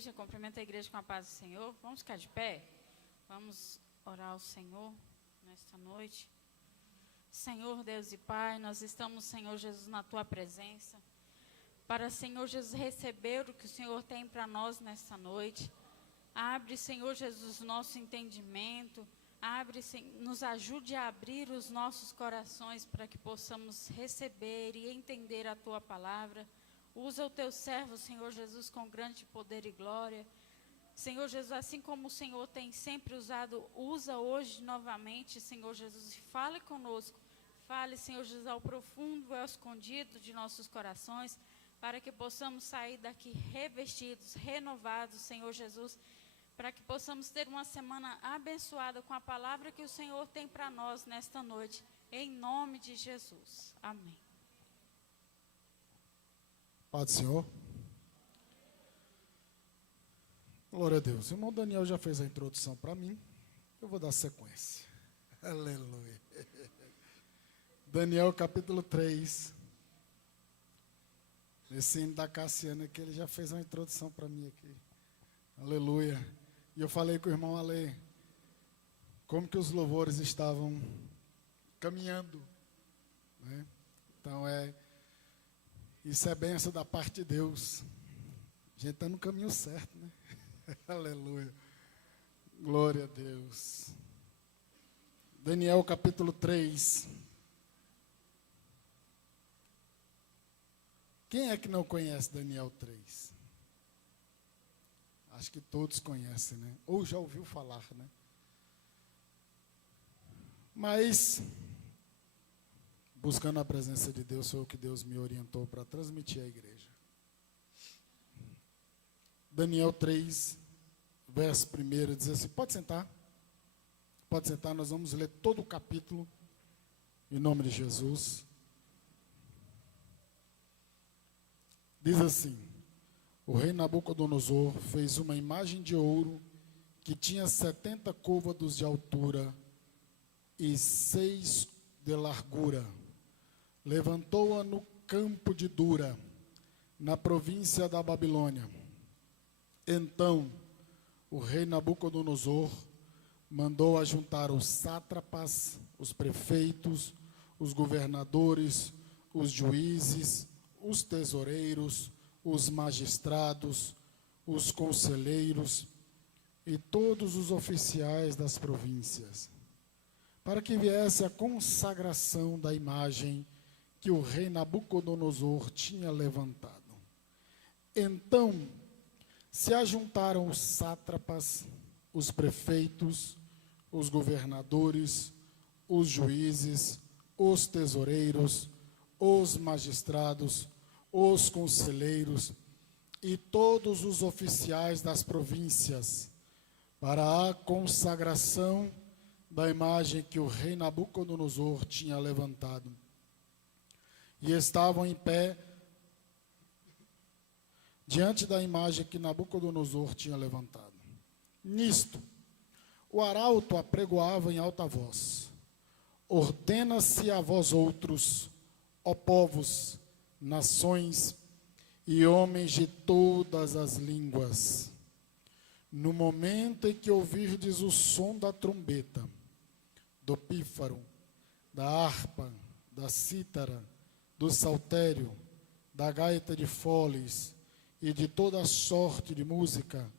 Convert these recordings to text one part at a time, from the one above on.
igreja, cumprimento a igreja com a paz do Senhor. Vamos ficar de pé? Vamos orar ao Senhor nesta noite. Senhor Deus e Pai, nós estamos, Senhor Jesus, na Tua presença, para, Senhor Jesus, receber o que o Senhor tem para nós nesta noite. Abre, Senhor Jesus, nosso entendimento, nos ajude a abrir os nossos corações para que possamos receber e entender a Tua palavra. Usa o Teu servo, Senhor Jesus, com grande poder e glória. Senhor Jesus, assim como o Senhor tem sempre usado, usa hoje novamente, Senhor Jesus, e fale conosco. Fale, Senhor Jesus, ao profundo e ao escondido de nossos corações, para que possamos sair daqui revestidos, renovados, Senhor Jesus, para que possamos ter uma semana abençoada com a palavra que o Senhor tem para nós nesta noite, em nome de Jesus. Amém. Paz do Senhor. Glória a Deus. O irmão Daniel já fez a introdução para mim. Eu vou dar sequência. Aleluia. Daniel capítulo 3. Esse hino da Cassiana aqui, ele já fez uma introdução para mim aqui. Aleluia. E eu falei com o irmão Ale, como que os louvores estavam caminhando, né? Então isso é bênção da parte de Deus. A gente está no caminho certo, né? Aleluia. Glória a Deus. Daniel capítulo 3. Quem é que não conhece Daniel 3? Acho que todos conhecem, né? Ou já ouviu falar, né? Mas, buscando a presença de Deus, foi o que Deus me orientou para transmitir à igreja. Daniel 3, verso 1, diz assim, pode sentar, nós vamos ler todo o capítulo, em nome de Jesus. Diz assim, o rei Nabucodonosor fez uma imagem de ouro que tinha 70 côvados de altura e 6 de largura. Levantou-a no campo de Dura, na província da Babilônia. Então, o rei Nabucodonosor mandou ajuntar os sátrapas, os prefeitos, os governadores, os juízes, os tesoureiros, os magistrados, os conselheiros e todos os oficiais das províncias, para que viesse a consagração da imagem que o rei Nabucodonosor tinha levantado. Então se ajuntaram os sátrapas, os prefeitos, os governadores, os juízes, os tesoureiros, os magistrados, os conselheiros e todos os oficiais das províncias, para a consagração da imagem que o rei Nabucodonosor tinha levantado. E estavam em pé diante da imagem que Nabucodonosor tinha levantado. Nisto, o arauto apregoava em alta voz: ordena-se a vós outros, ó povos, nações e homens de todas as línguas, no momento em que ouvirdes o som da trombeta, do pífaro, da harpa, da cítara, do saltério, da gaita de foles e de toda sorte de música,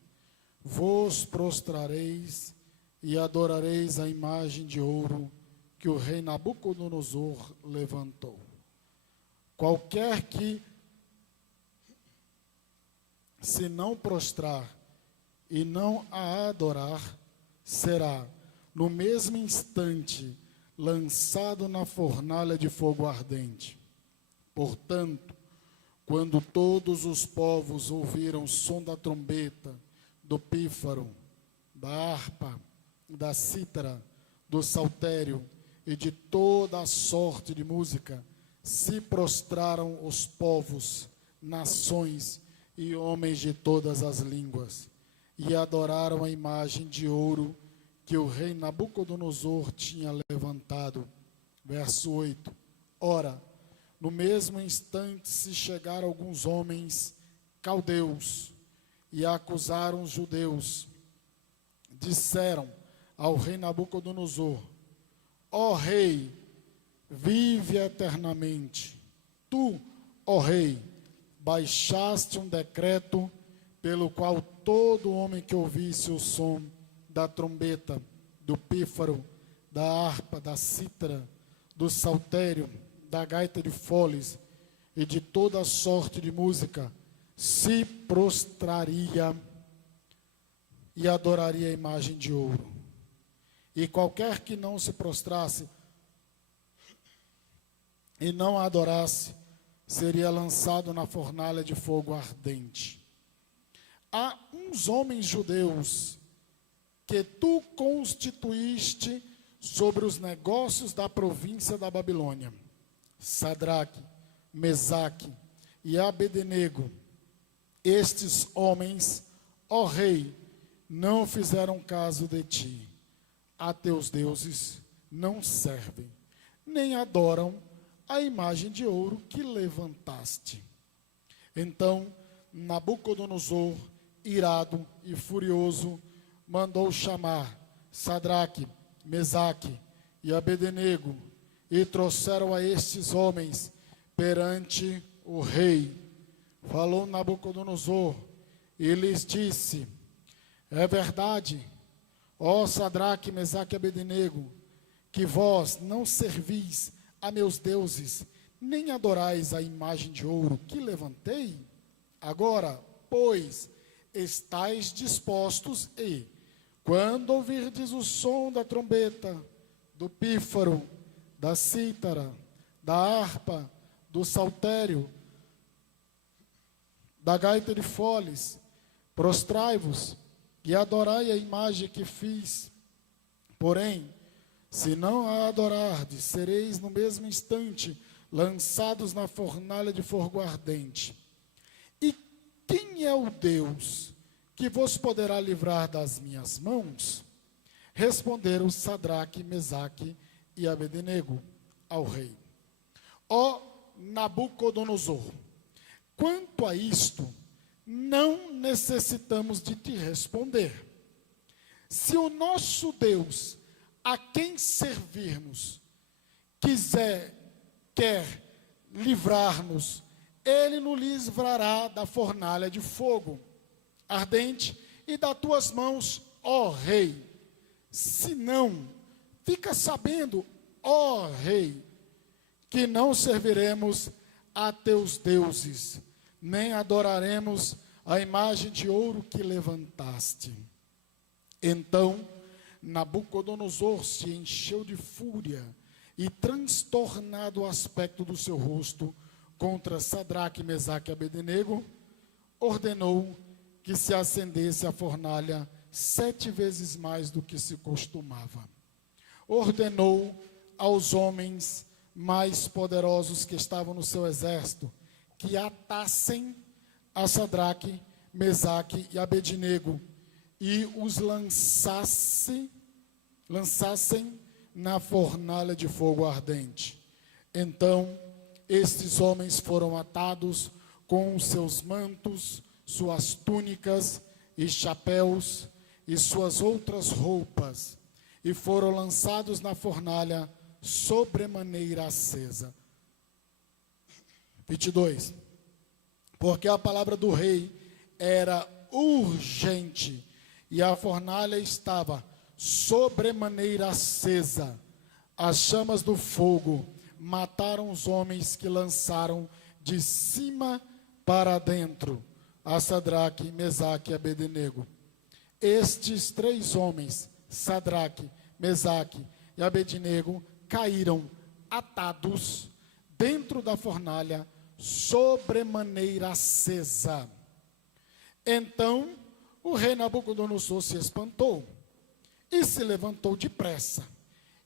vos prostrareis e adorareis a imagem de ouro que o rei Nabucodonosor levantou. Qualquer que se não prostrar e não a adorar, será, no mesmo instante, lançado na fornalha de fogo ardente. Portanto, quando todos os povos ouviram o som da trombeta, do pífaro, da harpa, da cítara, do saltério e de toda a sorte de música, se prostraram os povos, nações e homens de todas as línguas, e adoraram a imagem de ouro que o rei Nabucodonosor tinha levantado. Verso 8. Ora, no mesmo instante se chegaram alguns homens caldeus e acusaram os judeus. Disseram ao rei Nabucodonosor: ó rei, vive eternamente. Tu, ó rei, baixaste um decreto pelo qual todo homem que ouvisse o som da trombeta, do pífaro, da harpa, da cítara, do saltério, da gaita de foles e de toda sorte de música, se prostraria e adoraria a imagem de ouro. E qualquer que não se prostrasse e não a adorasse, seria lançado na fornalha de fogo ardente. Há uns homens judeus que tu constituíste sobre os negócios da província da Babilônia, Sadraque, Mesaque e Abednego. Estes homens, ó rei, não fizeram caso de ti. A teus deuses não servem, nem adoram a imagem de ouro que levantaste. Então Nabucodonosor, irado e furioso, mandou chamar Sadraque, Mesaque e Abednego, e trouxeram a estes homens perante o rei. Falou Nabucodonosor e lhes disse: é verdade, ó Sadraque, Mesaque e Abednego, que vós não servis a meus deuses, nem adorais a imagem de ouro que levantei? Agora, pois, estais dispostos e, quando ouvirdes o som da trombeta, do pífaro, da cítara, da harpa, do saltério, da gaita de foles, prostrai-vos e adorai a imagem que fiz. Porém, se não a adorardes, sereis no mesmo instante lançados na fornalha de fogo ardente. E quem é o Deus que vos poderá livrar das minhas mãos? Responderam Sadraque, Mesaque e Abednego ao rei: ó Nabucodonosor, quanto a isto, não necessitamos de te responder. Se o nosso Deus, a quem servirmos, quer livrar-nos, ele nos livrará da fornalha de fogo ardente e das tuas mãos, ó rei. Se não, fica sabendo, ó rei, que não serviremos a teus deuses, nem adoraremos a imagem de ouro que levantaste. Então Nabucodonosor se encheu de fúria e, transtornado o aspecto do seu rosto contra Sadraque, Mesaque e Abednego, ordenou que se acendesse a fornalha 7 vezes mais do que se costumava. Ordenou aos homens mais poderosos que estavam no seu exército que atassem a Sadraque, Mesaque e Abednego e os lançassem na fornalha de fogo ardente. Então, estes homens foram atados com os seus mantos, suas túnicas e chapéus e suas outras roupas, e foram lançados na fornalha sobremaneira acesa. 22. Porque a palavra do rei era urgente, e a fornalha estava sobremaneira acesa. As chamas do fogo mataram os homens que lançaram de cima para dentro a Sadraque, Mesaque e Abednego. Estes 3 homens, Sadraque, Mesaque e Abednego, caíram atados dentro da fornalha sobremaneira acesa. Então o rei Nabucodonosor se espantou e se levantou depressa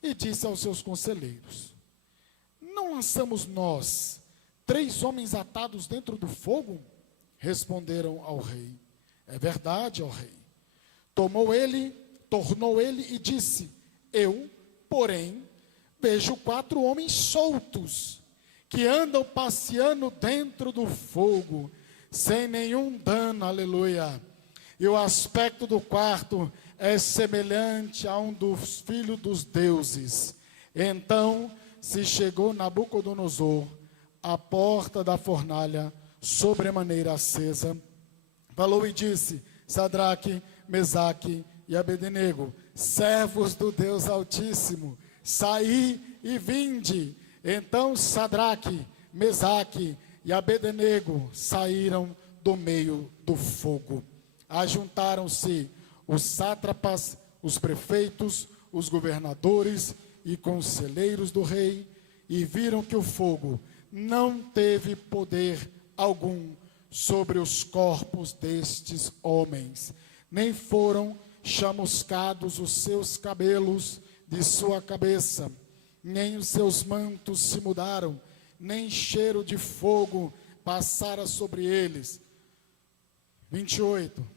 e disse aos seus conselheiros: não lançamos nós 3 homens atados dentro do fogo? Responderam ao rei: é verdade, ó rei. Tornou ele e disse: eu, porém, vejo 4 homens soltos, que andam passeando dentro do fogo, sem nenhum dano, aleluia. e o aspecto do quarto é semelhante a um dos filhos dos deuses. Então se chegou Nabucodonosor à porta da fornalha, sobremaneira acesa, falou e disse: Sadraque, Mesaque e Abednego, servos do Deus Altíssimo, saí e vinde. Então Sadraque, Mesaque e Abednego saíram do meio do fogo. Ajuntaram-se os sátrapas, os prefeitos, os governadores e conselheiros do rei, e viram que o fogo não teve poder algum sobre os corpos destes homens, nem foram chamuscados os seus cabelos de sua cabeça, nem os seus mantos se mudaram, nem cheiro de fogo passara sobre eles. 28.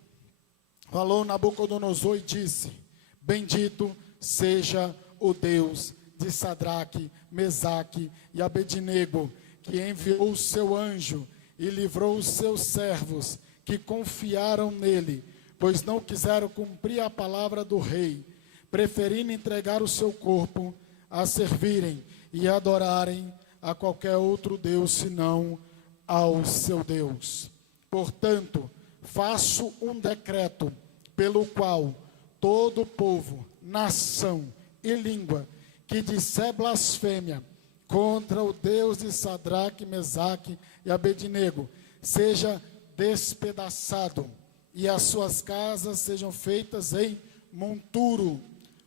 Falou Nabucodonosor e disse: Bendito seja o Deus de Sadraque, Mesaque e Abednego, que enviou o seu anjo e livrou os seus servos que confiaram nele, pois não quiseram cumprir a palavra do rei, preferindo entregar o seu corpo a servirem e adorarem a qualquer outro Deus senão ao seu Deus. Portanto, faço um decreto pelo qual todo povo, nação e língua que disser blasfêmia contra o Deus de Sadraque, Mesaque e Abednego seja despedaçado e as suas casas sejam feitas em monturo,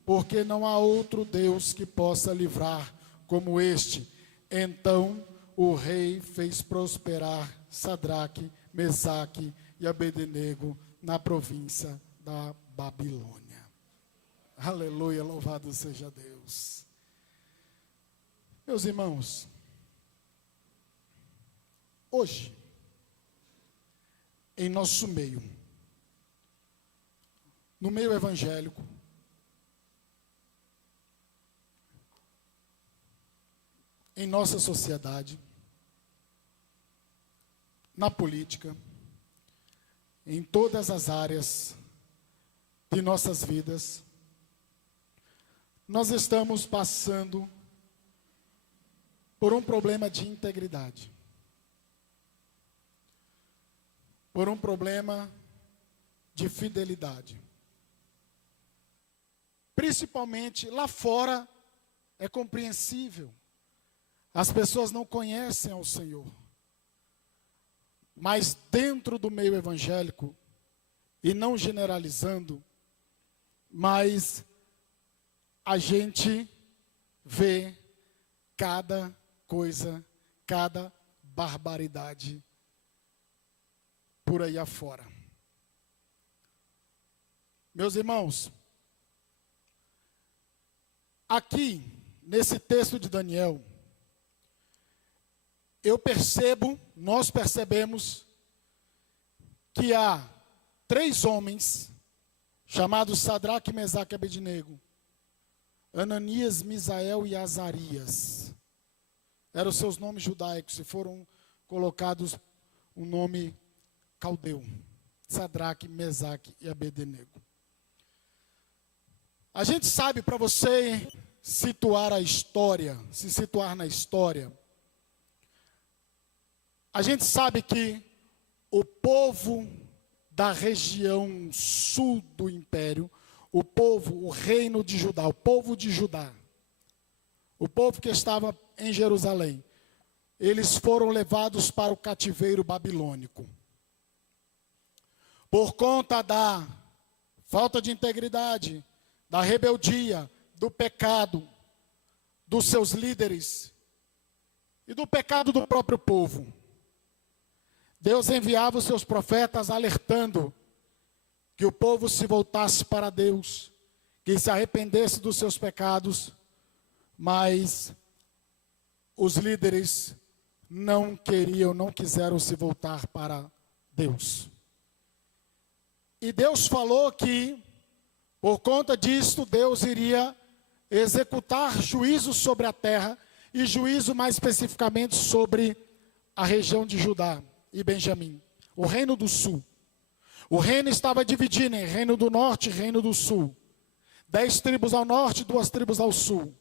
porque não há outro Deus que possa livrar como este. Então o rei fez prosperar Sadraque, Mesaque e Abednego na província da Babilônia. Aleluia, louvado seja Deus. Meus irmãos, hoje, em nosso meio, no meio evangélico, em nossa sociedade, na política, em todas as áreas de nossas vidas, nós estamos passando por um problema de integridade, por um problema de fidelidade. Principalmente lá fora é compreensível. As pessoas não conhecem ao Senhor. Mas dentro do meio evangélico, e não generalizando, mas a gente vê cada coisa, cada barbaridade por aí afora. Meus irmãos, aqui, nesse texto de Daniel, nós percebemos que há 3 homens, chamados Sadraque, Mesaque e Abednego, Ananias, Misael e Azarias. Eram os seus nomes judaicos e foram colocados um nome caldeu, Sadraque, Mesaque e Abednego. A gente sabe, para você situar a história, se situar na história, a gente sabe que o povo da região sul do império, o reino de Judá, o povo de Judá, o povo que estava em Jerusalém, eles foram levados para o cativeiro babilônico. Por conta da falta de integridade, da rebeldia, do pecado dos seus líderes e do pecado do próprio povo, Deus enviava os seus profetas alertando que o povo se voltasse para Deus, que se arrependesse dos seus pecados, mas os líderes não quiseram se voltar para Deus. E Deus falou que, por conta disto, Deus iria executar juízo sobre a terra, e juízo mais especificamente sobre a região de Judá e Benjamim, o reino do sul. O reino estava dividido em reino do norte e reino do sul. 10 tribos ao norte e 2 tribos ao sul.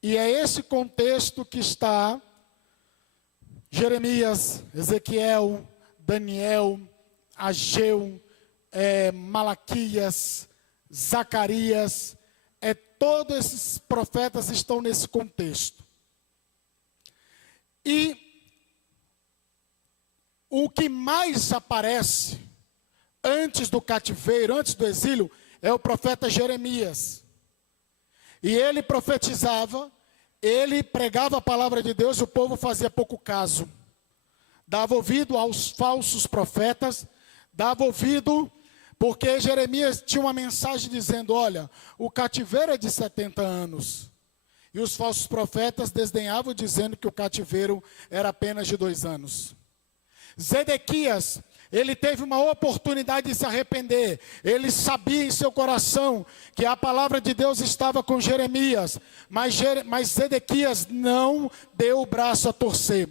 E é esse contexto que está Jeremias, Ezequiel, Daniel, Ageu, Malaquias, Zacarias. Todos esses profetas estão nesse contexto. E o que mais aparece antes do cativeiro, antes do exílio, é o profeta Jeremias. E ele profetizava, ele pregava a palavra de Deus e o povo fazia pouco caso. Dava ouvido aos falsos profetas, dava ouvido, porque Jeremias tinha uma mensagem dizendo, olha, o cativeiro é de 70 anos. E os falsos profetas desdenhavam dizendo que o cativeiro era apenas de 2 anos. Zedequias, ele teve uma oportunidade de se arrepender. Ele sabia em seu coração que a palavra de Deus estava com Jeremias. Mas Zedequias não deu o braço a torcer.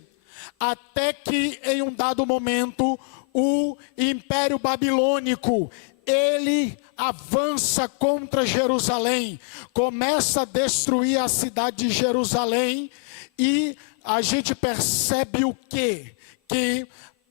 Até que em um dado momento, o Império Babilônico, ele avança contra Jerusalém, começa a destruir a cidade de Jerusalém, e a gente percebe o quê? Que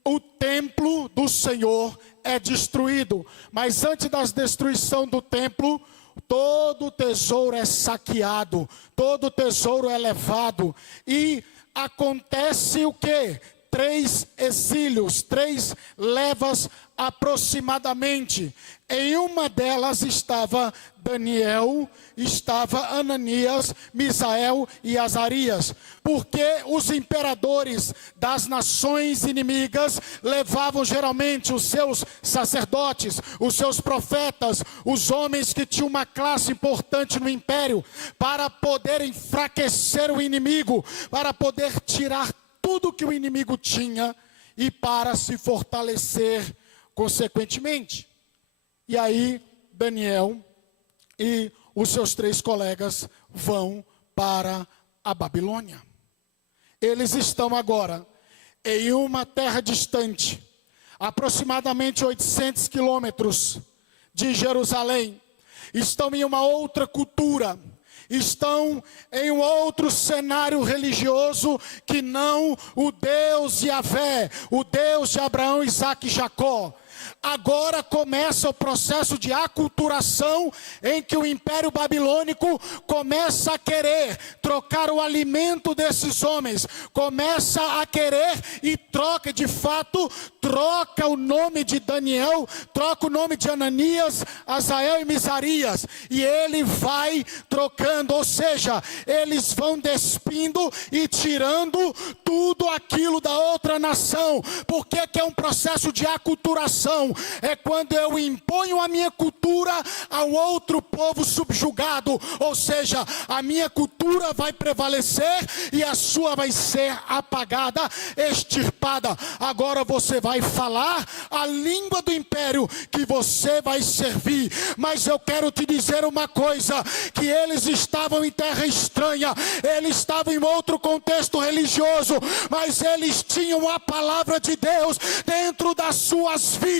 o templo do Senhor é destruído, mas antes da destruição do templo, todo o tesouro é saqueado, todo o tesouro é levado, e acontece o quê? 3 exílios, 3 levas aproximadamente. Em uma delas estava Daniel, estava Ananias, Misael e Azarias. Porque os imperadores das nações inimigas levavam geralmente os seus sacerdotes, os seus profetas, os homens que tinham uma classe importante no império, para poder enfraquecer o inimigo, para poder tirar tudo que o inimigo tinha e para se fortalecer consequentemente. E aí Daniel e os seus 3 colegas vão para a Babilônia. Eles estão agora em uma terra distante, aproximadamente 800 quilômetros de Jerusalém. Estão em uma outra cultura, estão em um outro cenário religioso que não o Deus Yahvé, o Deus de Abraão, Isaque e Jacó. Agora começa o processo de aculturação, em que o Império Babilônico começa a querer trocar o alimento desses homens, começa a querer e troca, de fato, troca o nome de Daniel, troca o nome de Ananias, Azael e Misarias, e ele vai trocando, ou seja, eles vão despindo e tirando tudo aquilo da outra nação. Por que que é um processo de aculturação? É quando eu imponho a minha cultura ao outro povo subjugado, ou seja, a minha cultura vai prevalecer e a sua vai ser apagada, extirpada. Agora você vai falar a língua do império que você vai servir, mas eu quero te dizer uma coisa, que eles estavam em terra estranha, eles estavam em outro contexto religioso, mas eles tinham a palavra de Deus dentro das suas vidas.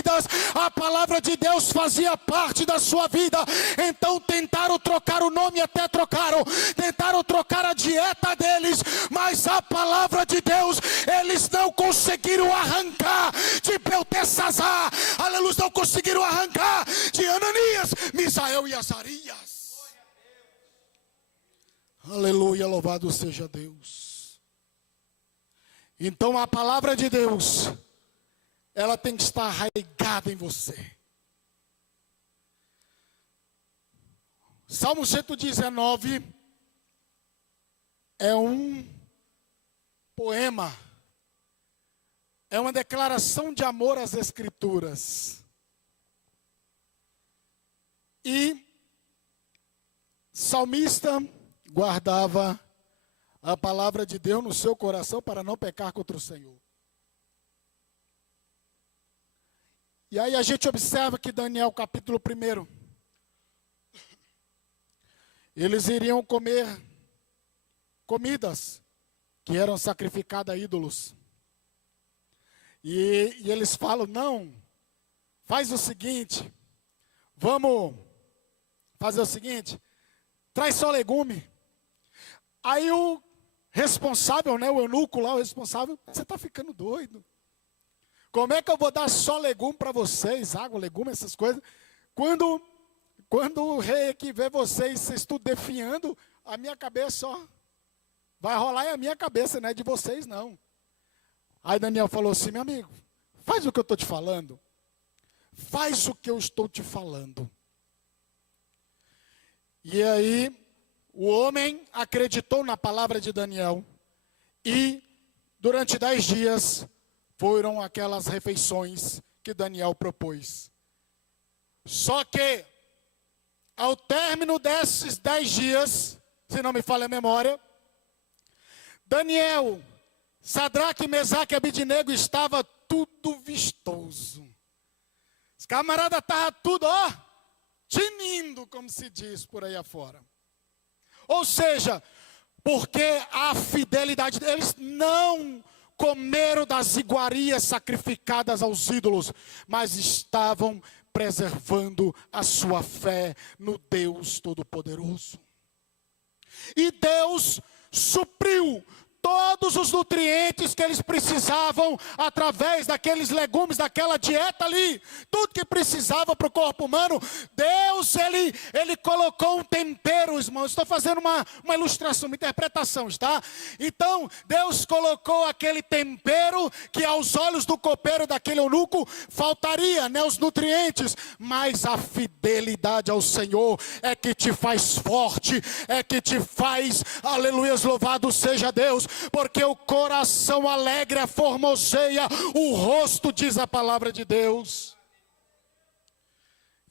A palavra de Deus fazia parte da sua vida. Então tentaram trocar o nome, até trocaram, tentaram trocar a dieta deles, mas a palavra de Deus eles não conseguiram arrancar de Beltesazar, aleluia, não conseguiram arrancar de Ananias, Misael e Azarias. Aleluia, louvado seja Deus. Então a palavra de Deus, ela tem que estar arraigada em você. Salmo 119 é um poema, é uma declaração de amor às Escrituras. E salmista guardava a palavra de Deus no seu coração para não pecar contra o Senhor. E aí a gente observa que Daniel capítulo 1, eles iriam comer comidas que eram sacrificadas a ídolos. E eles falam, não, faz o seguinte, vamos fazer o seguinte, traz só legume. Aí o responsável, né, o eunuco lá, o responsável, você está ficando doido. Como é que eu vou dar só legume para vocês, água, legume, essas coisas, quando o rei aqui vê vocês tudo definhando, a minha cabeça, ó, vai rolar em a minha cabeça, não é de vocês não. Aí Daniel falou assim, meu amigo, faz o que eu estou te falando. Faz o que eu estou te falando. E aí, o homem acreditou na palavra de Daniel. E, durante 10 dias, foram aquelas refeições que Daniel propôs. Só que, ao término desses 10 dias, se não me falha a memória, Daniel, Sadraque, Mesaque e Abidnego estava tudo vistoso. Os camaradas estavam tudo, ó, tinindo, como se diz por aí afora. Ou seja, porque a fidelidade deles não comeram das iguarias sacrificadas aos ídolos, mas estavam preservando a sua fé no Deus Todo-Poderoso. E Deus supriu todos os nutrientes que eles precisavam através daqueles legumes, daquela dieta ali. Tudo que precisava para o corpo humano, Deus, ele colocou um tempero, irmãos. Estou fazendo uma ilustração, uma interpretação, está? Então, Deus colocou aquele tempero que aos olhos do copeiro daquele eunuco faltaria, né, os nutrientes. Mas a fidelidade ao Senhor é que te faz forte, é que te faz, aleluia, louvado seja Deus. Porque o coração alegre formoseia o rosto, diz a palavra de Deus.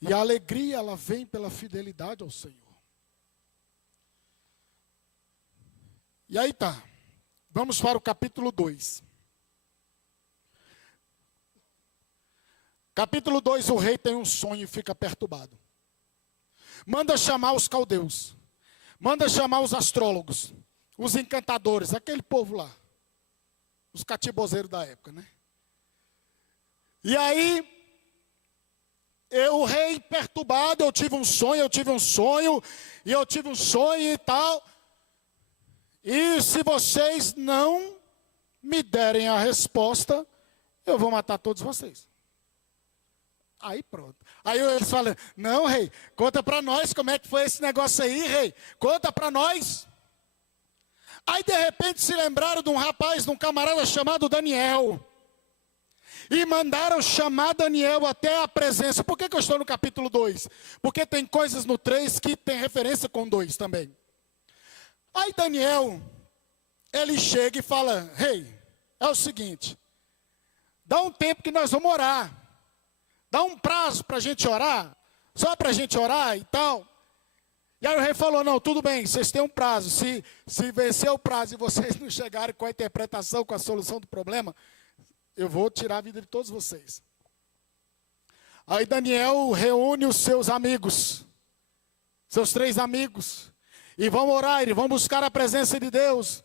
E a alegria, ela vem pela fidelidade ao Senhor. E aí tá. Vamos para o capítulo 2. Capítulo 2, o rei tem um sonho e fica perturbado. Manda chamar os caldeus. Manda chamar os astrólogos. Os encantadores, aquele povo lá. Os catibozeiros da época, né? E aí, o rei perturbado, eu tive um sonho e tal. E se vocês não me derem a resposta, eu vou matar todos vocês. Aí pronto. Aí eles falam, não, rei, conta para nós como é que foi esse negócio aí, rei. Conta para nós. Aí de repente se lembraram de um rapaz, de um camarada chamado Daniel. E mandaram chamar Daniel até a presença. Por que eu estou no capítulo 2? Porque tem coisas no 3 que tem referência com 2 também. Aí Daniel, ele chega e fala, rei, é o seguinte, dá um tempo que nós vamos orar. Dá um prazo para a gente orar, só para a gente orar e tal. E aí o rei falou, não, tudo bem, vocês têm um prazo. Se vencer o prazo e vocês não chegarem com a interpretação, com a solução do problema, eu vou tirar a vida de todos vocês. Aí Daniel reúne os seus amigos, seus 3 amigos, e vão orar, e vão buscar a presença de Deus.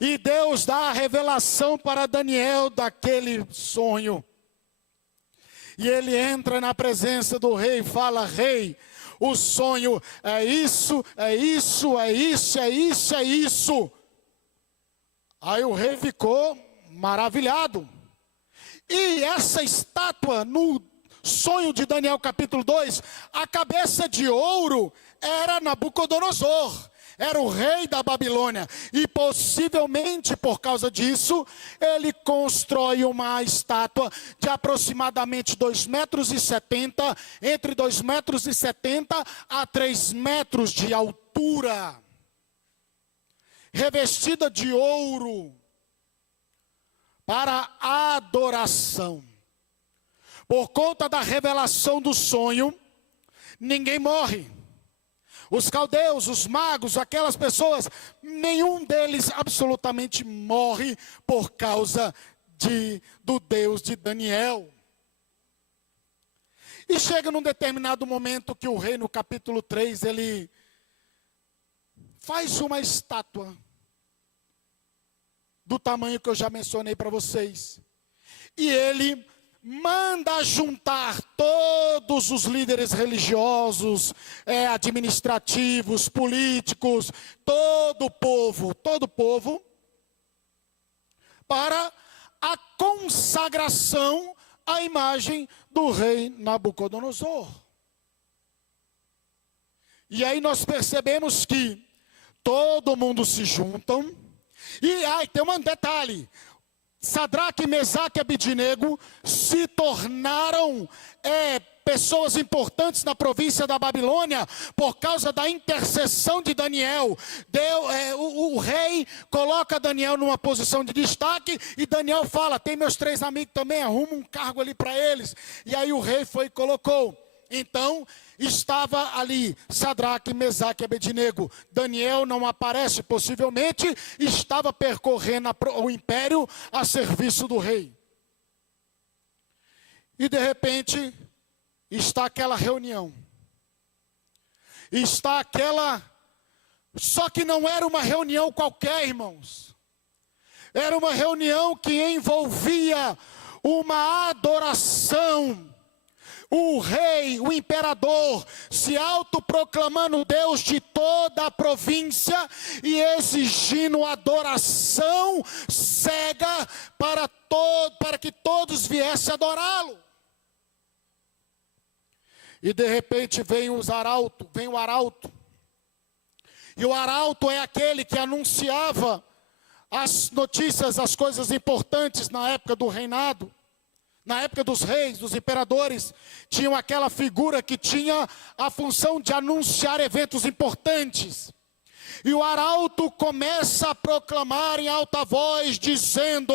E Deus dá a revelação para Daniel daquele sonho. E ele entra na presença do rei e fala, rei, o sonho é isso, é isso, é isso, é isso, é isso. Aí o rei ficou maravilhado. E essa estátua, no sonho de Daniel capítulo 2, a cabeça de ouro era Nabucodonosor. Era o rei da Babilônia. E possivelmente por causa disso, ele constrói uma estátua de aproximadamente 2,70 metros, entre 2,70 metros a 3 metros de altura. Revestida de ouro. Para adoração. Por conta da revelação do sonho, ninguém morre. Os caldeus, os magos, aquelas pessoas, nenhum deles absolutamente morre por causa do Deus de Daniel. E chega num determinado momento que o rei, no capítulo 3, ele faz uma estátua do tamanho que eu já mencionei para vocês. E ele manda juntar todos os líderes religiosos, administrativos, políticos, todo o povo, para a consagração à imagem do rei Nabucodonosor. E aí nós percebemos que todo mundo se juntam, e tem um detalhe: Sadraque, Mesaque e Abidnego se tornaram pessoas importantes na província da Babilônia por causa da intercessão de Daniel. O rei coloca Daniel numa posição de destaque e Daniel fala: tem meus 3 amigos também, arruma um cargo ali para eles. E aí o rei foi e colocou. Então, estava ali Sadraque, Mesaque e Abednego. Daniel não aparece, possivelmente estava percorrendo o império a serviço do rei. E de repente, está aquela reunião. Só que não era uma reunião qualquer, irmãos. Era uma reunião que envolvia uma adoração. O rei, o imperador, se autoproclamando Deus de toda a província e exigindo adoração cega para que todos viessem adorá-lo. E de repente vem o arauto. E o arauto é aquele que anunciava as notícias, as coisas importantes na época do reinado. Na época dos reis, dos imperadores, tinham aquela figura que tinha a função de anunciar eventos importantes. E o arauto começa a proclamar em alta voz, dizendo: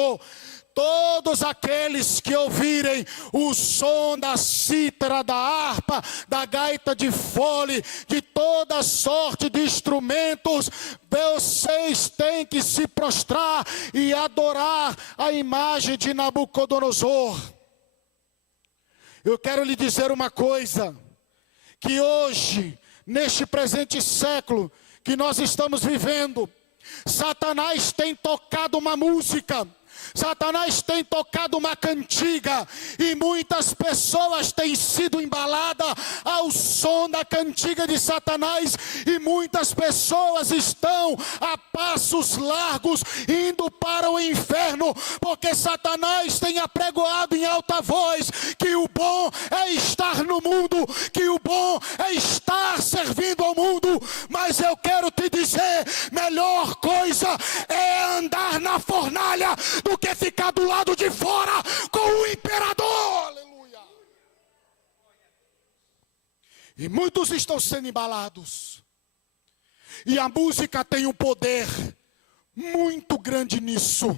todos aqueles que ouvirem o som da cítara, da harpa, da gaita de fole, de toda sorte de instrumentos, vocês têm que se prostrar e adorar a imagem de Nabucodonosor. Eu quero lhe dizer uma coisa, que hoje, neste presente século que nós estamos vivendo, Satanás tem tocado uma música, Satanás tem tocado uma cantiga, e muitas pessoas têm sido embaladas ao som da cantiga de Satanás, e muitas pessoas estão a passos largos indo para o inferno, porque Satanás tem apregoado em alta voz que o bom é estar no mundo, que o bom é estar servindo ao mundo. Mas eu quero te dizer, melhor coisa é andar na fornalha do que ficar do lado de fora com o imperador. Aleluia. E muitos estão sendo embalados. E a música tem um poder muito grande nisso.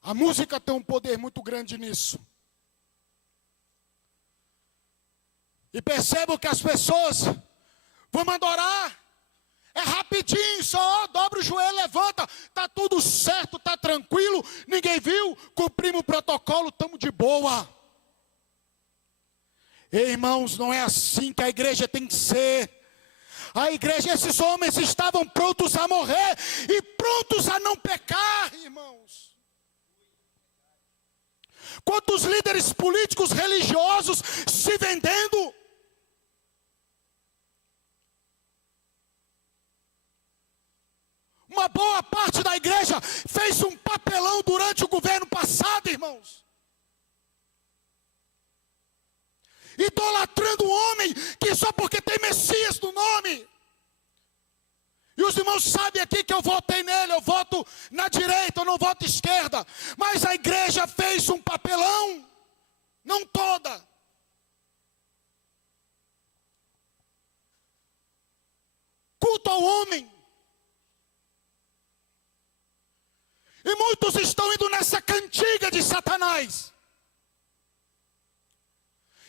A música tem um poder muito grande nisso. E percebo que as pessoas vão adorar. É rapidinho, só dobra o joelho, levanta, está tudo certo, está tranquilo, ninguém viu, cumprimos o protocolo, estamos de boa. Ei, irmãos, não é assim que a igreja tem que ser. A igreja, esses homens estavam prontos a morrer e prontos a não pecar, irmãos. Quantos líderes políticos religiosos se vendendo? Uma boa parte da igreja fez um papelão durante o governo passado, irmãos. Idolatrando um homem que só porque tem Messias no nome. E os irmãos sabem aqui que eu votei nele, eu voto na direita, eu não voto esquerda. Mas a igreja fez um papelão, não toda. Culto ao homem. E muitos estão indo nessa cantiga de Satanás.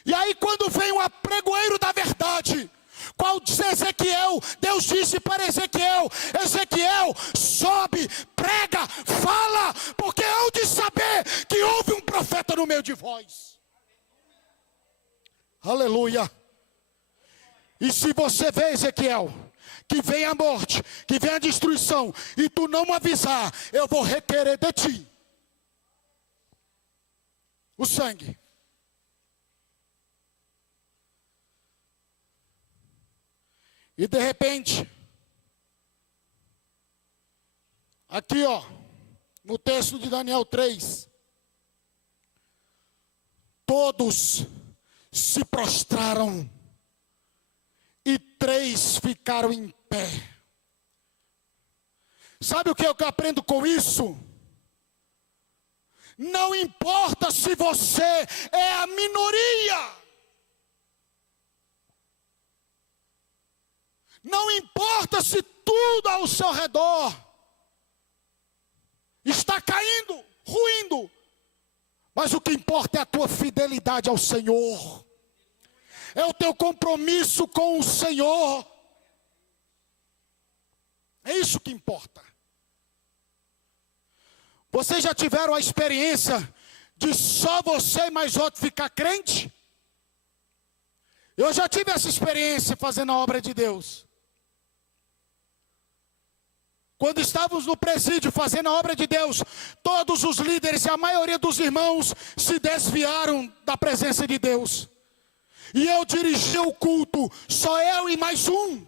E aí quando vem o apregoeiro da verdade, qual diz Ezequiel, Deus disse para Ezequiel: Ezequiel, sobe, prega, fala, porque hão de saber que houve um profeta no meio de vós. Aleluia. E se você vê, Ezequiel, que vem a morte, que vem a destruição, e tu não avisar, eu vou requerer de ti. o sangue. E de repente, aqui ó, no texto de Daniel 3, todos se prostraram e 3 ficaram em pé. Sabe o que eu aprendo com isso? Não importa se você é a minoria. Não importa se tudo ao seu redor está caindo, ruindo. Mas o que importa é a tua fidelidade ao Senhor. É o teu compromisso com o Senhor. É isso que importa. Vocês já tiveram a experiência de só você e mais outro ficar crente? Eu já tive essa experiência fazendo a obra de Deus. Quando estávamos no presídio fazendo a obra de Deus, todos os líderes e a maioria dos irmãos se desviaram da presença de Deus. E eu dirigi o culto, só eu e mais um.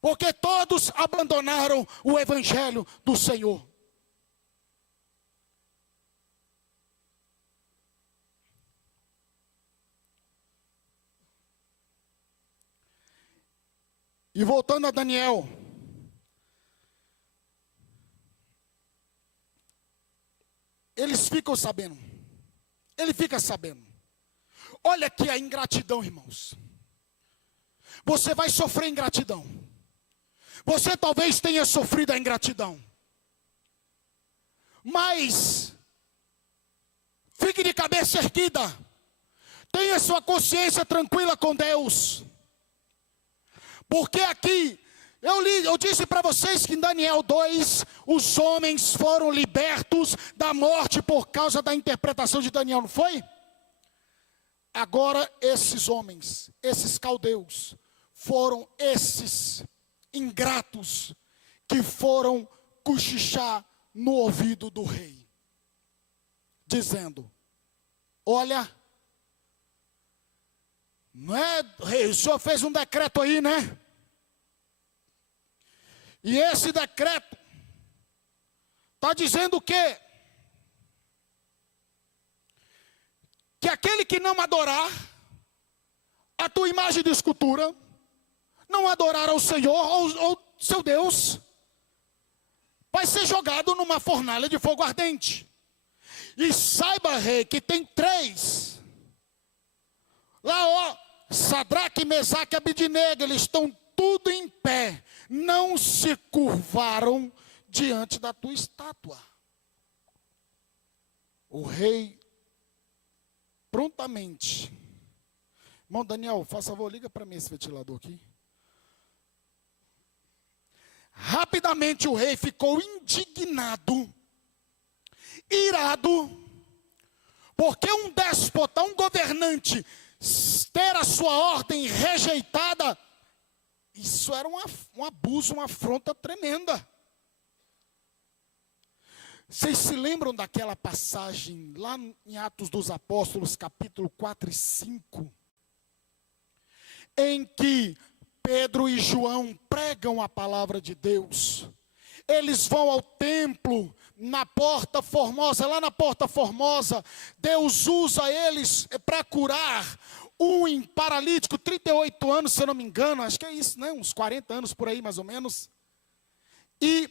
Porque todos abandonaram o evangelho do Senhor. E voltando a Daniel, eles ficam sabendo, ele fica sabendo. Olha aqui a ingratidão, irmãos. Você vai sofrer ingratidão. Você talvez tenha sofrido a ingratidão. Mas, fique de cabeça erguida. Tenha sua consciência tranquila com Deus. Porque aqui, eu disse para vocês que em Daniel 2, os homens foram libertos da morte por causa da interpretação de Daniel, não foi? Agora esses homens, esses caldeus, foram esses ingratos que foram cochichar no ouvido do rei. Dizendo, olha, não é, rei, o senhor fez um decreto aí, né? E esse decreto está dizendo o quê? Que aquele que não adorar a tua imagem de escultura, não adorar ao Senhor ou seu Deus, vai ser jogado numa fornalha de fogo ardente. E saiba, rei, que tem 3. Lá, ó, Sadraque, Mesaque e Abednego, eles estão tudo em pé. Não se curvaram diante da tua estátua. O rei, prontamente. Irmão Daniel, faça favor, liga para mim esse ventilador aqui. Rapidamente o rei ficou indignado, irado, porque um déspota, um governante, ter a sua ordem rejeitada, isso era um abuso, uma afronta tremenda. Vocês se lembram daquela passagem lá em Atos dos Apóstolos, capítulo 4 e 5? Em que Pedro e João pregam a palavra de Deus. Eles vão ao templo, na Porta Formosa, lá na Porta Formosa, Deus usa eles para curar um paralítico, 38 anos, se eu não me engano, acho que é isso, né? Uns 40 anos por aí, mais ou menos. E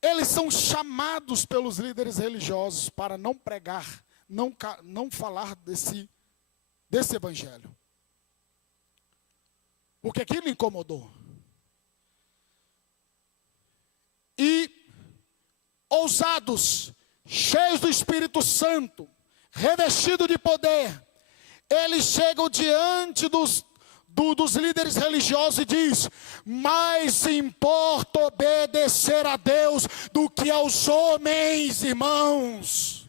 eles são chamados pelos líderes religiosos para não pregar, não falar desse evangelho. Porque aquilo incomodou. E ousados, cheios do Espírito Santo, revestidos de poder, eles chegam diante dos líderes religiosos e diz: mais importa obedecer a Deus do que aos homens, irmãos.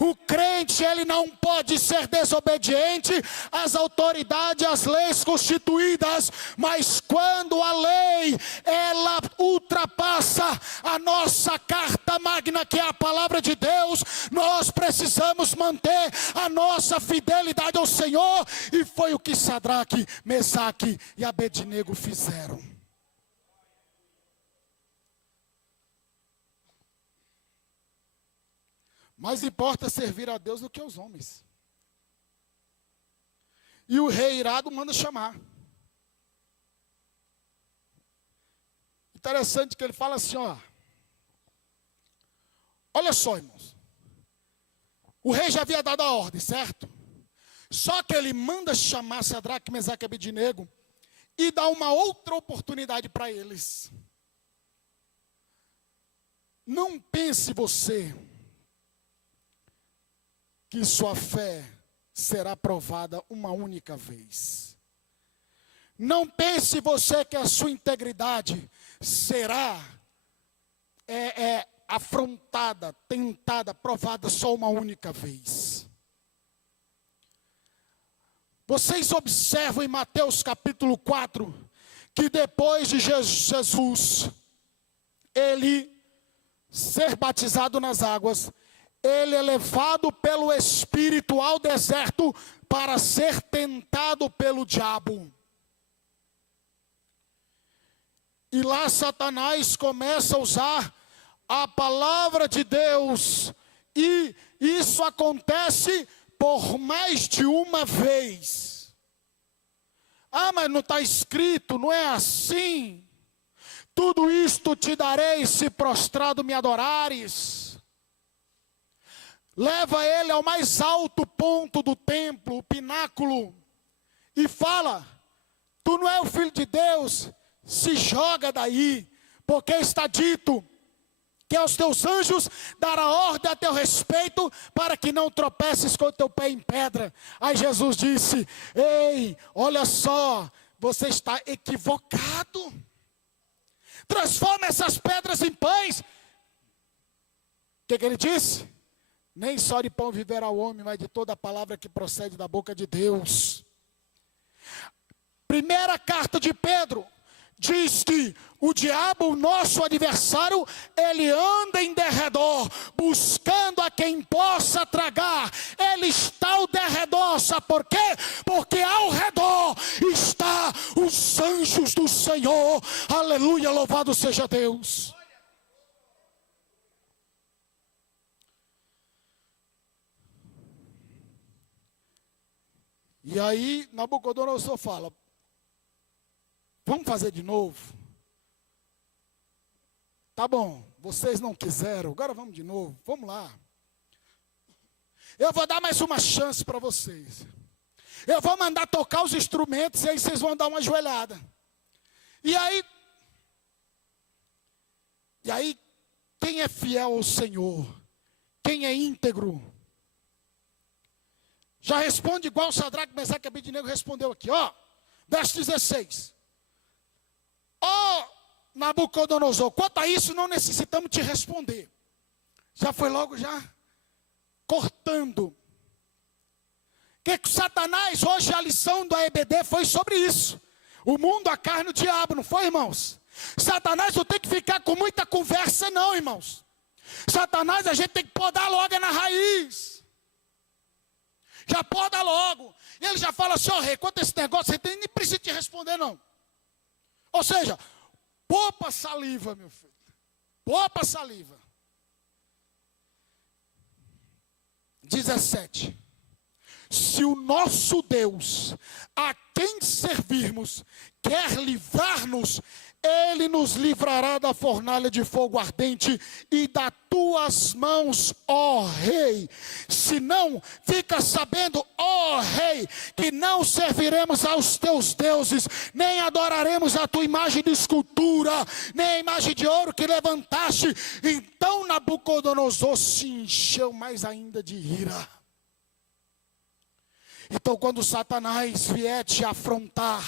O crente, ele não pode ser desobediente às autoridades, às leis constituídas, mas quando a lei, ela ultrapassa a nossa carta magna, que é a palavra de Deus, nós precisamos manter a nossa fidelidade ao Senhor, e foi o que Sadraque, Mesaque e Abednego fizeram. Mais importa servir a Deus do que aos homens. E o rei irado manda chamar. Interessante que ele fala assim, ó. Olha só, irmãos. O rei já havia dado a ordem, certo? Só que ele manda chamar Sadraque, Mesaque e Abednego e dá uma outra oportunidade para eles. Não pense você que sua fé será provada uma única vez. Não pense você que a sua integridade será afrontada, tentada, provada só uma única vez. Vocês observam em Mateus capítulo 4, que depois de Jesus, ele ser batizado nas águas, ele é levado pelo Espírito ao deserto para ser tentado pelo diabo. E lá Satanás começa a usar a palavra de Deus. E isso acontece por mais de uma vez. Ah, mas não está escrito, não é assim. Tudo isto te darei se prostrado me adorares. Leva ele ao mais alto ponto do templo, o pináculo, e fala: tu não é o filho de Deus, se joga daí, porque está dito que aos teus anjos dará ordem a teu respeito, para que não tropeces com o teu pé em pedra. Aí Jesus disse: ei, olha só, você está equivocado. Transforma essas pedras em pães. O que ele disse? Nem só de pão viverá o homem, mas de toda a palavra que procede da boca de Deus. Primeira carta de Pedro diz que o diabo, o nosso adversário, ele anda em derredor, buscando a quem possa tragar. Ele está ao derredor, sabe por quê? Porque ao redor está os anjos do Senhor. Aleluia, louvado seja Deus. E aí Nabucodonosor fala: vamos fazer de novo? Tá bom, vocês não quiseram, agora vamos de novo, vamos lá. Eu vou dar mais uma chance para vocês. Eu vou mandar tocar os instrumentos e aí vocês vão dar uma joelhada. E aí, quem é fiel ao Senhor, quem é íntegro, já responde igual Sadraque, Mesaque e Abednego respondeu aqui, ó, verso 16. Ó Nabucodonosor, quanto a isso não necessitamos te responder. Já foi logo já cortando. Que Satanás, hoje a lição do EBD foi sobre isso. O mundo, a carne, o diabo, não foi, irmãos? Satanás não tem que ficar com muita conversa não, irmãos. Satanás a gente tem que podar logo na raiz. Já poda logo. E ele já fala assim: ó rei, quanto a esse negócio, você nem precisa te responder não. Ou seja, poupa saliva, meu filho. Poupa saliva. 17. Se o nosso Deus, a quem servirmos, quer livrar-nos, Ele nos livrará da fornalha de fogo ardente e das tuas mãos, ó rei. Se não, fica sabendo, ó rei, que não serviremos aos teus deuses, nem adoraremos a tua imagem de escultura, nem a imagem de ouro que levantaste. Então Nabucodonosor se encheu mais ainda de ira. Então quando Satanás vier te afrontar,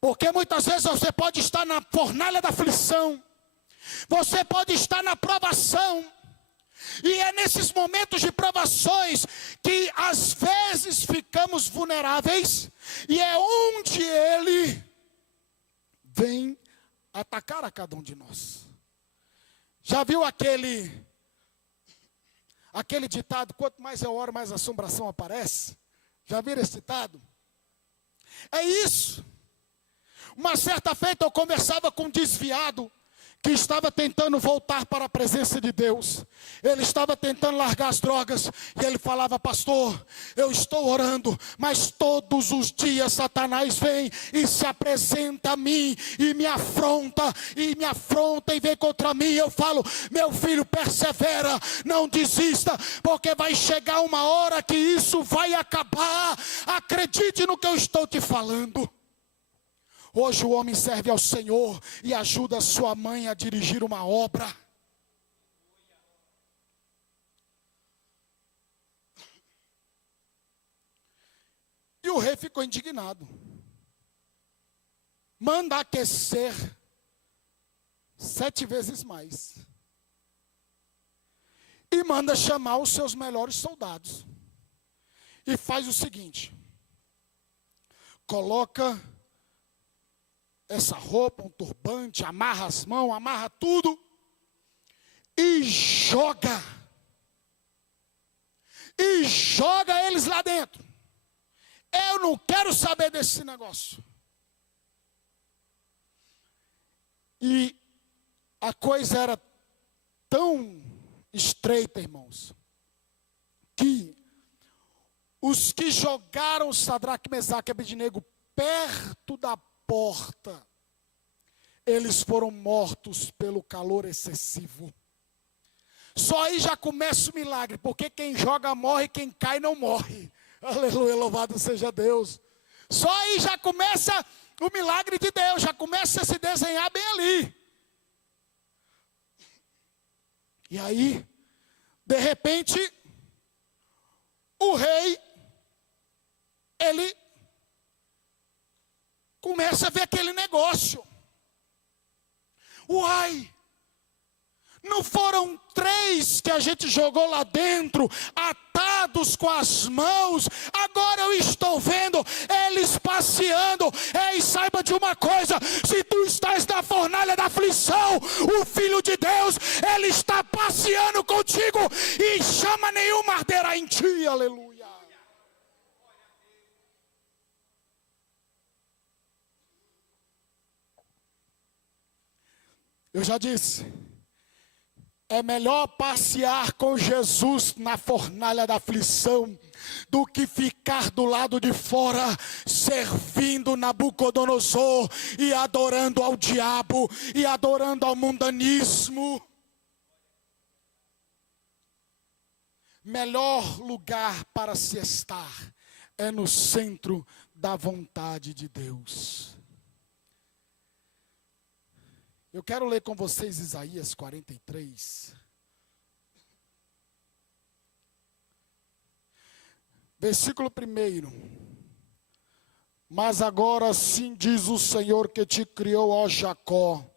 porque muitas vezes você pode estar na fornalha da aflição, você pode estar na provação, E é nesses momentos de provações que às vezes ficamos vulneráveis, e é onde Ele vem atacar a cada um de nós. Já viu aquele ditado, quanto mais eu oro, mais assombração aparece? Já viram esse ditado? É isso. Uma certa feita eu conversava com um desviado, que estava tentando voltar para a presença de Deus. Ele estava tentando largar as drogas, e ele falava: pastor, eu estou orando, mas todos os dias Satanás vem e se apresenta a mim, e me afronta, e vem contra mim. Eu falo: meu filho, persevera, não desista, porque vai chegar uma hora que isso vai acabar. Acredite no que eu estou te falando. Hoje o homem serve ao Senhor e ajuda sua mãe a dirigir uma obra. E o rei ficou indignado. Manda aquecer 7 vezes mais. E manda chamar os seus melhores soldados. E faz o seguinte: coloca essa roupa, um turbante, amarra as mãos, amarra tudo e joga eles lá dentro. Eu não quero saber desse negócio. E a coisa era tão estreita, irmãos, que os que jogaram Sadraque, Mesaque e Abednego perto da porta, eles foram mortos pelo calor excessivo. Só aí já começa o milagre, porque quem joga morre, quem cai não morre. Aleluia, louvado seja Deus. Só aí já começa o milagre de Deus, já começa a se desenhar bem ali. E aí, de repente, o rei, ele começa a ver aquele negócio. Uai, não foram 3 que a gente jogou lá dentro, atados com as mãos? Agora eu estou vendo eles passeando. Ei, saiba de uma coisa: se tu estás na fornalha da aflição, o Filho de Deus, Ele está passeando contigo, e chama nenhuma arderá em ti. Aleluia. Eu já disse, é melhor passear com Jesus na fornalha da aflição do que ficar do lado de fora servindo Nabucodonosor e adorando ao diabo e adorando ao mundanismo. Melhor lugar para se estar é no centro da vontade de Deus. Eu quero ler com vocês Isaías 43. Versículo 1. Mas agora sim diz o Senhor que te criou, ó Jacó,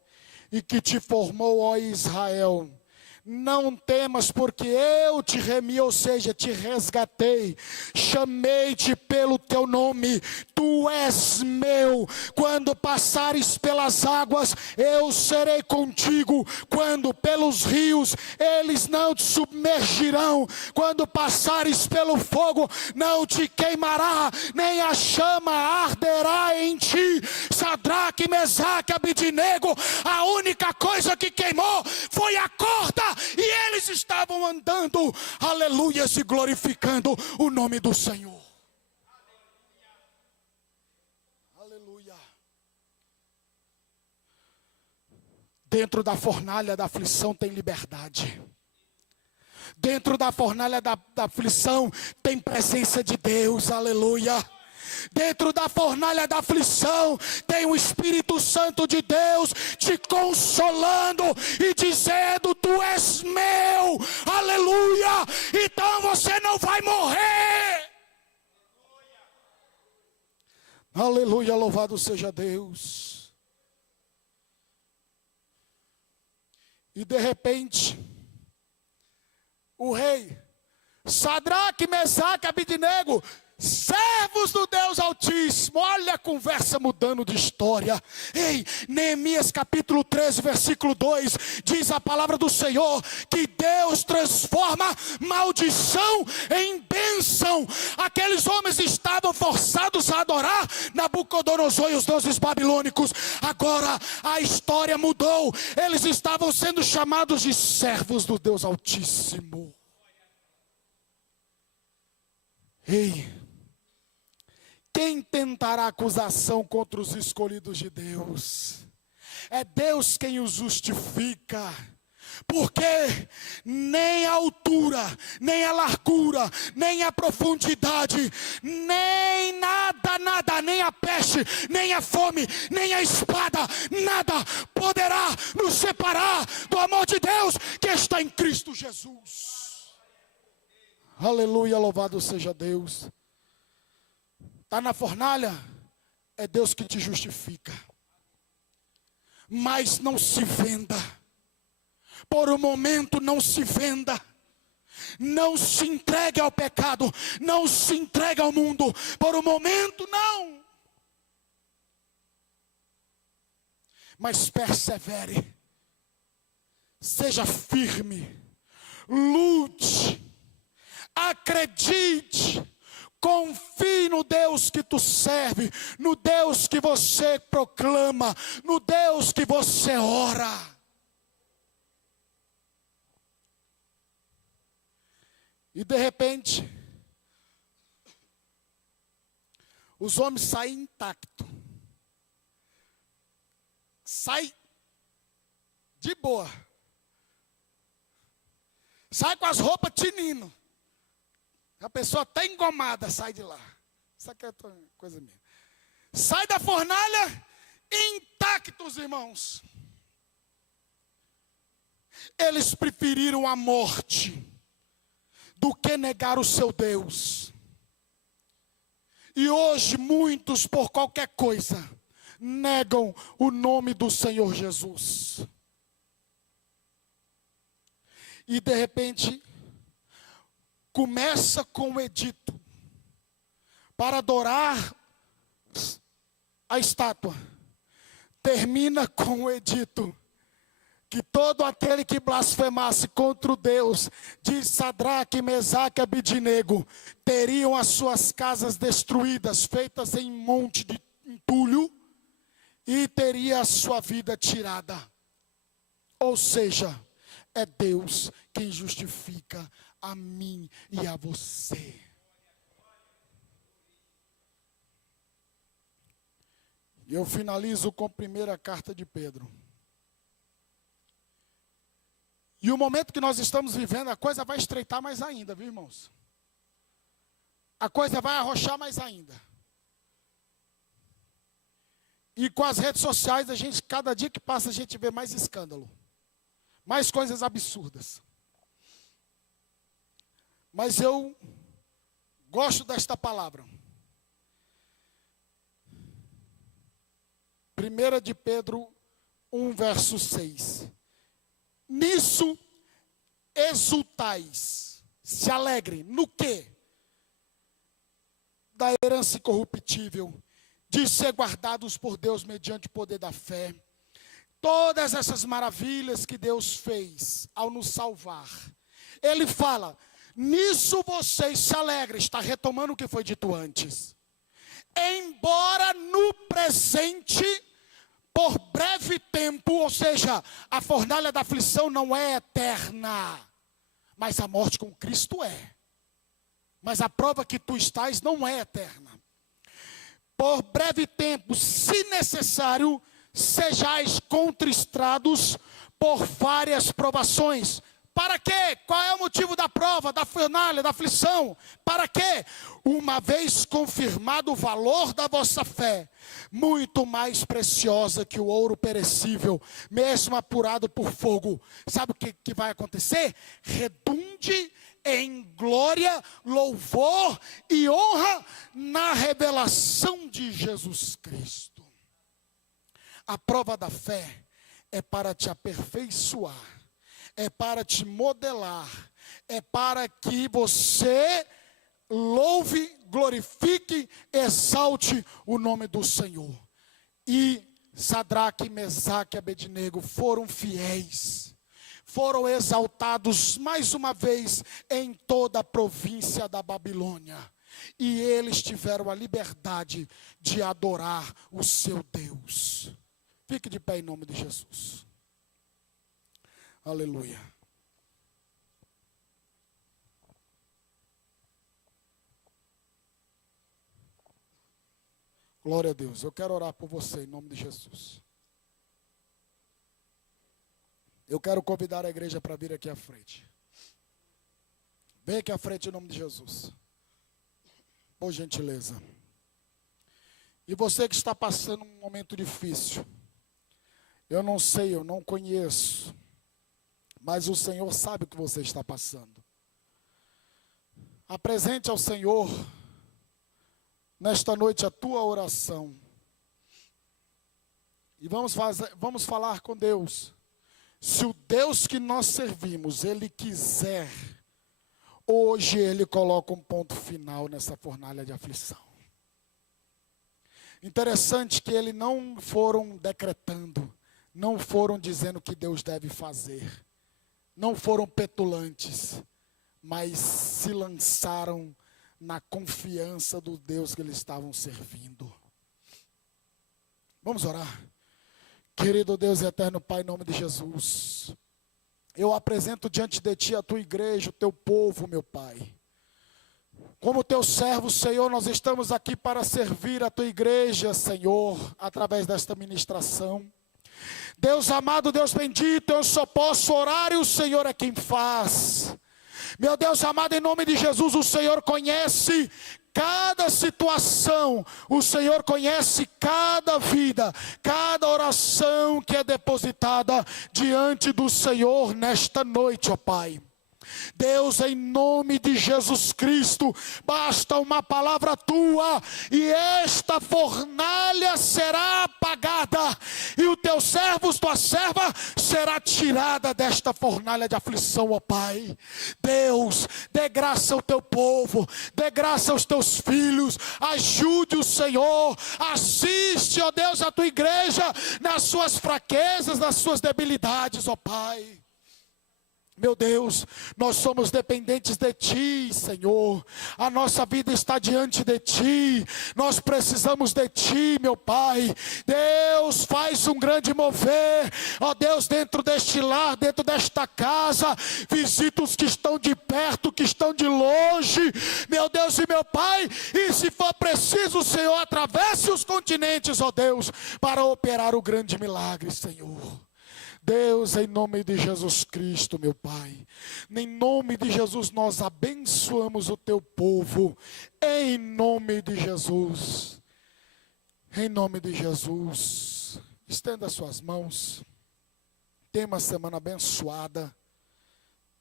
e que te formou, ó Israel: não temas, porque eu te remi, ou seja, te resgatei, chamei-te pelo teu nome, tu és meu. Quando passares pelas águas, eu serei contigo. Quando pelos rios, eles não te submergirão. Quando passares pelo fogo, não te queimará, nem a chama arderá em ti. Sadraque, Mesaque, Abednego, a única coisa que queimou foi a corda, e eles estavam andando, aleluia, se glorificando o nome do Senhor. Aleluia. Dentro da fornalha da aflição tem liberdade. Dentro da fornalha da aflição tem presença de Deus, aleluia. Dentro da fornalha da aflição tem o Espírito Santo de Deus te consolando e dizendo: tu és meu, aleluia, então você não vai morrer. Aleluia, louvado seja Deus. E de repente, o rei, Sadraque, Mesaque, Abidnego, servos do Deus Altíssimo. Olha a conversa mudando de história. Ei, Neemias capítulo 13, versículo 2, diz a palavra do Senhor, que Deus transforma maldição em bênção. Aqueles homens estavam forçados a adorar Nabucodonosor e os deuses babilônicos. Agora a história mudou. Eles estavam sendo chamados de servos do Deus Altíssimo. Ei, quem tentará acusação contra os escolhidos de Deus? É Deus quem os justifica. Porque nem a altura, nem a largura, nem a profundidade, nem nada, nem a peste, nem a fome, nem a espada, nada poderá nos separar do amor de Deus que está em Cristo Jesus. Aleluia, louvado seja Deus. Está na fornalha, é Deus que te justifica. Mas não se venda. Por um momento não se venda. Não se entregue ao pecado. Não se entregue ao mundo. Por um momento não. Mas persevere. Seja firme. Lute. Acredite. Confie no Deus que tu serve, no Deus que você proclama, no Deus que você ora. E de repente, os homens saem intactos. Sai de boa. Sai com as roupas tinindo. A pessoa até engomada sai de lá. Isso aqui é coisa minha. Sai da fornalha intactos, irmãos. Eles preferiram a morte do que negar o seu Deus. E hoje muitos, por qualquer coisa, negam o nome do Senhor Jesus. E de repente começa com o edito para adorar a estátua. Termina com o edito que todo aquele que blasfemasse contra o Deus de Sadraque, Mesaque e Abidnego teriam as suas casas destruídas, feitas em monte de entulho, e teria a sua vida tirada. Ou seja, é Deus quem justifica a mim e a você. E eu finalizo com a primeira carta de Pedro. E o momento que nós estamos vivendo, a coisa vai estreitar mais ainda, viu, irmãos? A coisa vai arrochar mais ainda. E com as redes sociais, cada dia que passa, a gente vê mais escândalo. Mais coisas absurdas. Mas eu gosto desta palavra. 1 de Pedro 1, verso 6. Nisso exultais, se alegre. No quê? Da herança incorruptível, de ser guardados por Deus mediante o poder da fé. Todas essas maravilhas que Deus fez ao nos salvar. Ele fala, nisso vocês se alegrem. Está retomando o que foi dito antes. Embora no presente, por breve tempo, ou seja, a fornalha da aflição não é eterna, mas a morte com Cristo é. Mas a prova que tu estás não é eterna. Por breve tempo, se necessário, sejais contristados por várias provações. Para quê? Qual é o motivo da prova, da fornalha, da aflição? Para quê? Uma vez confirmado o valor da vossa fé, muito mais preciosa que o ouro perecível, mesmo apurado por fogo. Sabe o que vai acontecer? Redunde em glória, louvor e honra na revelação de Jesus Cristo. A prova da fé é para te aperfeiçoar, é para te modelar, é para que você louve, glorifique, exalte o nome do Senhor. E Sadraque, Mesaque e Abednego foram fiéis, foram exaltados mais uma vez em toda a província da Babilônia. E eles tiveram a liberdade de adorar o seu Deus. Fique de pé em nome de Jesus. Aleluia. Glória a Deus. Eu quero orar por você em nome de Jesus. Eu quero convidar a igreja para vir aqui à frente. Vem aqui à frente em nome de Jesus. Por gentileza. E você que está passando um momento difícil. Eu não sei, eu não conheço. Mas o Senhor sabe o que você está passando. Apresente ao Senhor, nesta noite, a tua oração. E vamos falar com Deus. Se o Deus que nós servimos, Ele quiser, hoje Ele coloca um ponto final nessa fornalha de aflição. Interessante que Eles não foram decretando, não foram dizendo o que Deus deve fazer. Não foram petulantes, mas se lançaram na confiança do Deus que eles estavam servindo. Vamos orar. Querido Deus e eterno Pai, em nome de Jesus, eu apresento diante de Ti a Tua igreja, o Teu povo, meu Pai. Como Teu servo, Senhor, nós estamos aqui para servir a Tua igreja, Senhor, através desta ministração. Deus amado, Deus bendito, eu só posso orar e o Senhor é quem faz. Meu Deus amado, em nome de Jesus, o Senhor conhece cada situação, o Senhor conhece cada vida, cada oração que é depositada diante do Senhor nesta noite, ó Pai. Deus, em nome de Jesus Cristo, basta uma palavra Tua, e esta fornalha será apagada, e o Teu servo, Tua serva, será tirada desta fornalha de aflição, ó Pai. Deus, dê graça ao Teu povo, dê graça aos Teus filhos, ajude o Senhor, assiste, ó Deus, a Tua igreja, nas suas fraquezas, nas suas debilidades, ó Pai. Meu Deus, nós somos dependentes de Ti, Senhor. A nossa vida está diante de Ti. Nós precisamos de Ti, meu Pai. Deus, faz um grande mover. Ó Deus, dentro deste lar, dentro desta casa. Visita os que estão de perto, que estão de longe. Meu Deus e meu Pai. E se for preciso, Senhor, atravesse os continentes, ó Deus, para operar o grande milagre, Senhor. Deus, em nome de Jesus Cristo, meu Pai, em nome de Jesus nós abençoamos o Teu povo, em nome de Jesus, em nome de Jesus. Estenda suas mãos. Tenha uma semana abençoada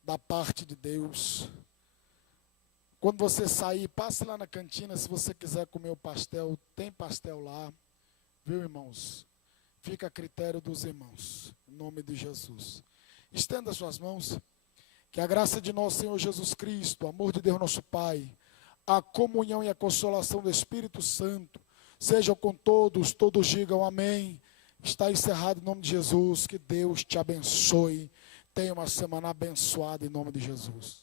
da parte de Deus. Quando você sair, passe lá na cantina, se você quiser comer o pastel, tem pastel lá, viu, irmãos? Fica a critério dos irmãos, em nome de Jesus. Estenda suas mãos, que a graça de nosso Senhor Jesus Cristo, o amor de Deus nosso Pai, a comunhão e a consolação do Espírito Santo, sejam com todos, todos digam amém. Está encerrado em nome de Jesus, que Deus te abençoe. Tenha uma semana abençoada em nome de Jesus.